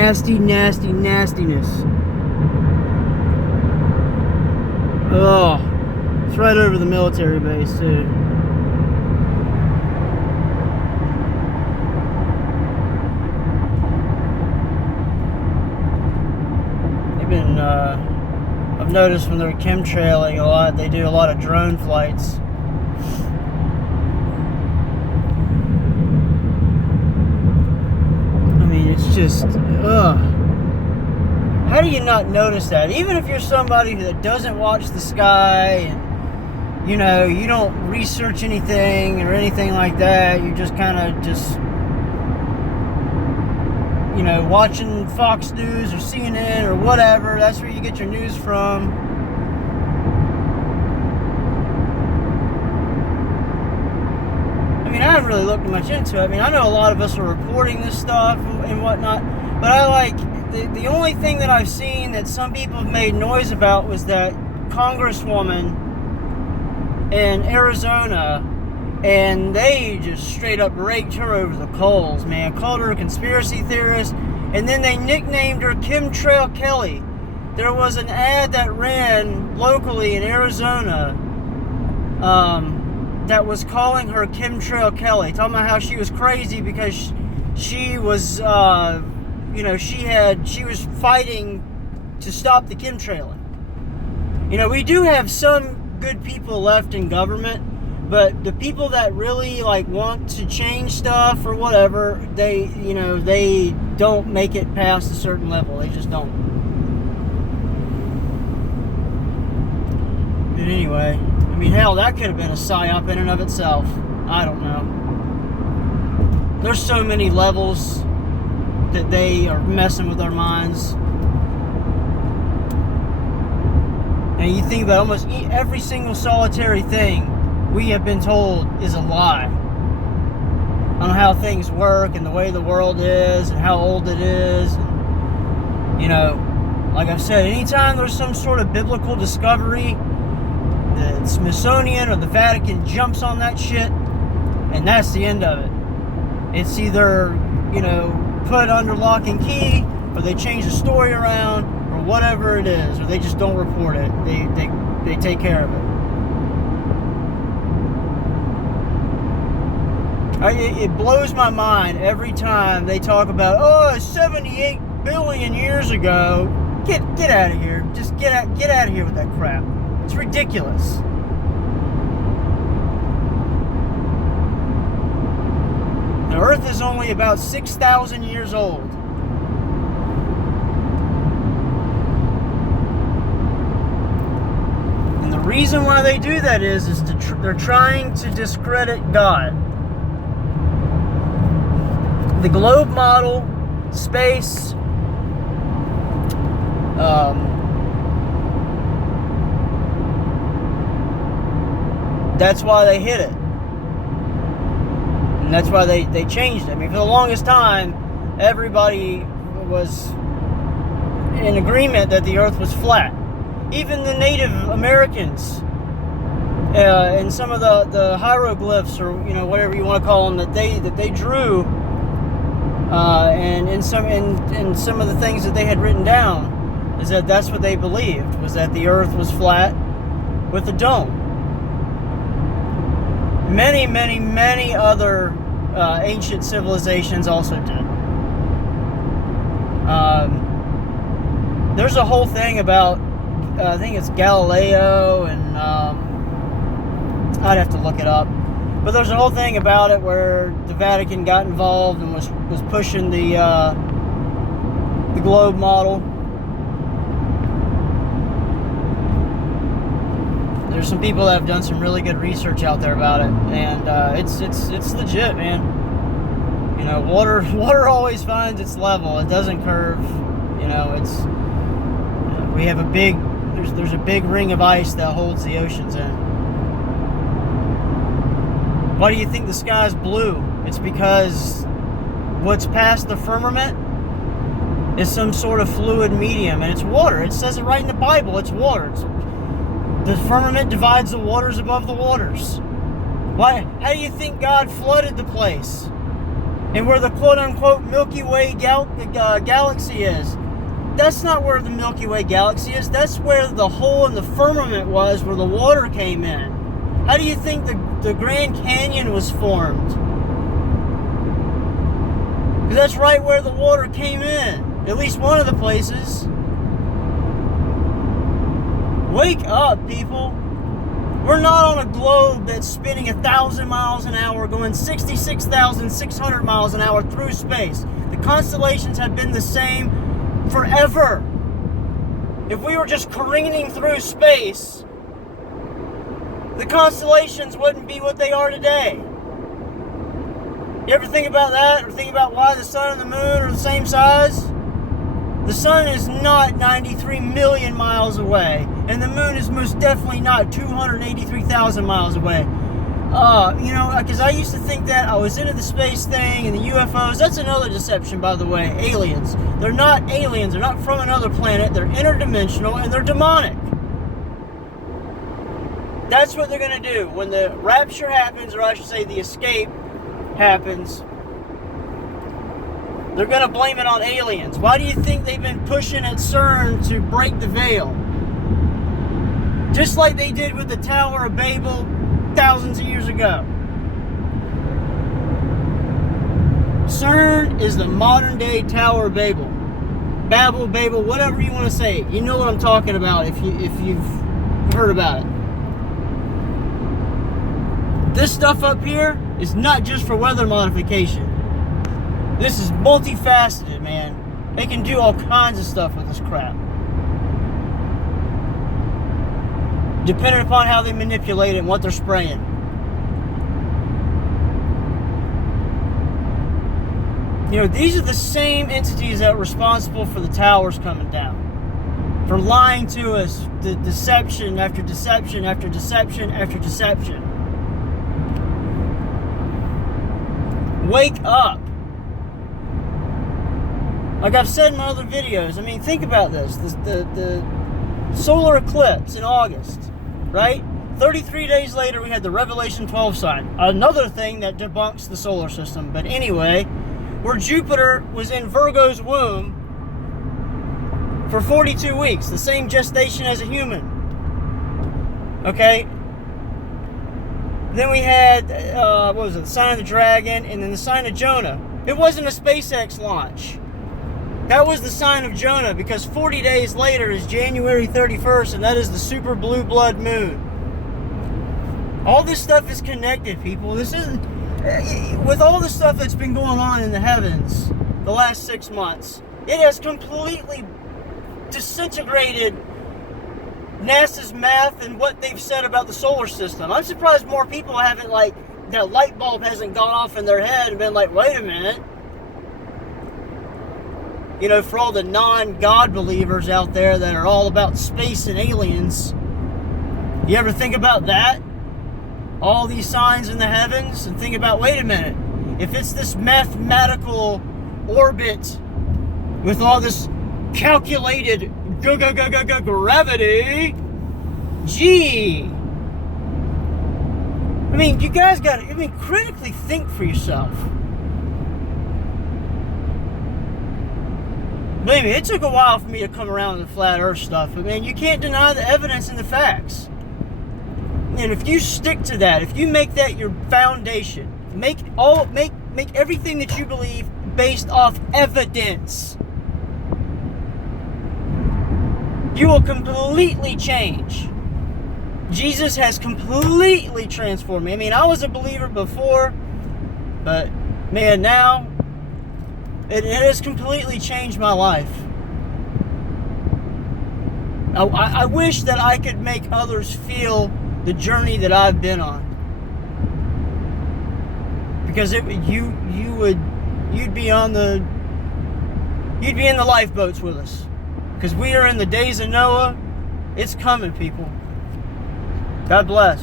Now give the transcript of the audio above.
nasty, nasty, nastiness. Oh, it's right over the military base too. They've been, I've noticed when they're chemtrailing a lot, they do a lot of drone flights. I mean, it's just, ugh. How do you not notice that? Even if you're somebody that doesn't watch the sky and, you know, you don't research anything or anything like that, you're just kind of just, you know, watching Fox News or CNN or whatever, that's where you get your news from. I mean, I haven't really looked much into it. I mean, I know a lot of us are reporting this stuff and whatnot, but I like... The only thing that I've seen that some people have made noise about was that congresswoman in Arizona, and they just straight up raked her over the coals, man. Called her a conspiracy theorist, and then they nicknamed her Chemtrail Kelly. There was an ad that ran locally in Arizona that was calling her Chemtrail Kelly, talking about how she was crazy because she was... you know, she was fighting to stop the chemtrailing. You know, we do have some good people left in government, but the people that really, like, want to change stuff or whatever, they, you know, they don't make it past a certain level. They just don't. But anyway, I mean, hell, that could have been a psyop in and of itself. I don't know. There's so many levels that they are messing with our minds. And you think about almost every single solitary thing we have been told is a lie on how things work and the way the world is and how old it is. And, you know, like I've said, anytime there's some sort of biblical discovery, the Smithsonian or the Vatican jumps on that shit, and that's the end of it. It's either, you know, put under lock and key, or they change the story around, or whatever it is, or they just don't report it. They take care of it. It blows my mind every time they talk about 78 billion years ago. Get out of here. Just get out of here with that crap. It's ridiculous. The Earth is only about 6,000 years old. And the reason why they do that is they're trying to discredit God. The globe model, space, that's why they hid it. And that's why they changed it. I mean, for the longest time, everybody was in agreement that the Earth was flat. Even the Native Americans, and some of the hieroglyphs, or, you know, whatever you want to call them, that they drew, and in some of the things that they had written down, is that that's what they believed, was that the Earth was flat with a dome. Many, many, many other ancient civilizations also did. There's a whole thing about, I think it's Galileo, and I'd have to look it up. But there's a whole thing about it where the Vatican got involved and was pushing the globe model. There's some people that have done some really good research out there about it, and it's legit, man. You know, water always finds its level. It doesn't curve. You know, we have there's a big ring of ice that holds the oceans in. Why do you think the sky's blue? It's because what's past the firmament is some sort of fluid medium, and it's water. It says it right in the Bible. It's water. The firmament divides the waters above the waters. Why? How do you think God flooded the place? and where the quote-unquote Milky Way galaxy is. That's not where the Milky Way galaxy is. That's where the hole in the firmament was, where the water came in. How do you think the Grand Canyon was formed? Because that's right where the water came in. At least one of the places. Wake up, people. We're not on a globe that's spinning 1,000 miles an hour, going 66,600 miles an hour through space. The constellations have been the same forever. If we were just careening through space, the constellations wouldn't be what they are today. You ever think about that? Or think about why the sun and the moon are the same size? The sun is not 93 million miles away, and the moon is most definitely not 283,000 miles away. Because I used to think that I was into the space thing and the UFOs. That's another deception, by the way. Aliens. They're not aliens. They're not from another planet. They're interdimensional, and they're demonic. That's what they're going to do. When the rapture happens, or I should say the escape happens, they're going to blame it on aliens. Why do you think they've been pushing at CERN to break the veil? Just like they did with the Tower of Babel thousands of years ago. CERN is the modern day Tower of Babel. Babel, whatever you want to say. You know what I'm talking about if you've heard about it. This stuff up here is not just for weather modification. This is multifaceted, man. They can do all kinds of stuff with this crap. Depending upon how they manipulate it and what they're spraying. These are the same entities that are responsible for the towers coming down. For lying to us, the deception after deception after deception after deception. Wake up. Like I've said in my other videos, think about this. The solar eclipse in August, right? 33 days later, we had the Revelation 12 sign. Another thing that debunks the solar system. But anyway, where Jupiter was in Virgo's womb for 42 weeks, the same gestation as a human. Okay? Then we had, the sign of the dragon, and then the sign of Jonah. It wasn't a SpaceX launch. That was the sign of Jonah, because 40 days later is January 31st, and that is the super blue blood moon. All this stuff is connected, people. This isn't... With all the stuff that's been going on in the heavens the last 6 months, it has completely disintegrated NASA's math and what they've said about the solar system. I'm surprised more people haven't, that light bulb hasn't gone off in their head and been like, wait a minute. For all the non-God believers out there that are all about space and aliens, you ever think about that? All these signs in the heavens, and think about, wait a minute, if it's this mathematical orbit with all this calculated gravity, gee. You guys gotta, critically think for yourself. Believe me, it took a while for me to come around to the flat earth stuff, but you can't deny the evidence and the facts. And if you stick to that, if you make that your foundation, make everything that you believe based off evidence, you will completely change. Jesus has completely transformed me. I was a believer before, but man, now it has completely changed my life. I wish that I could make others feel the journey that I've been on, because you'd be in the lifeboats with us, because we are in the days of Noah. It's coming, people. God bless.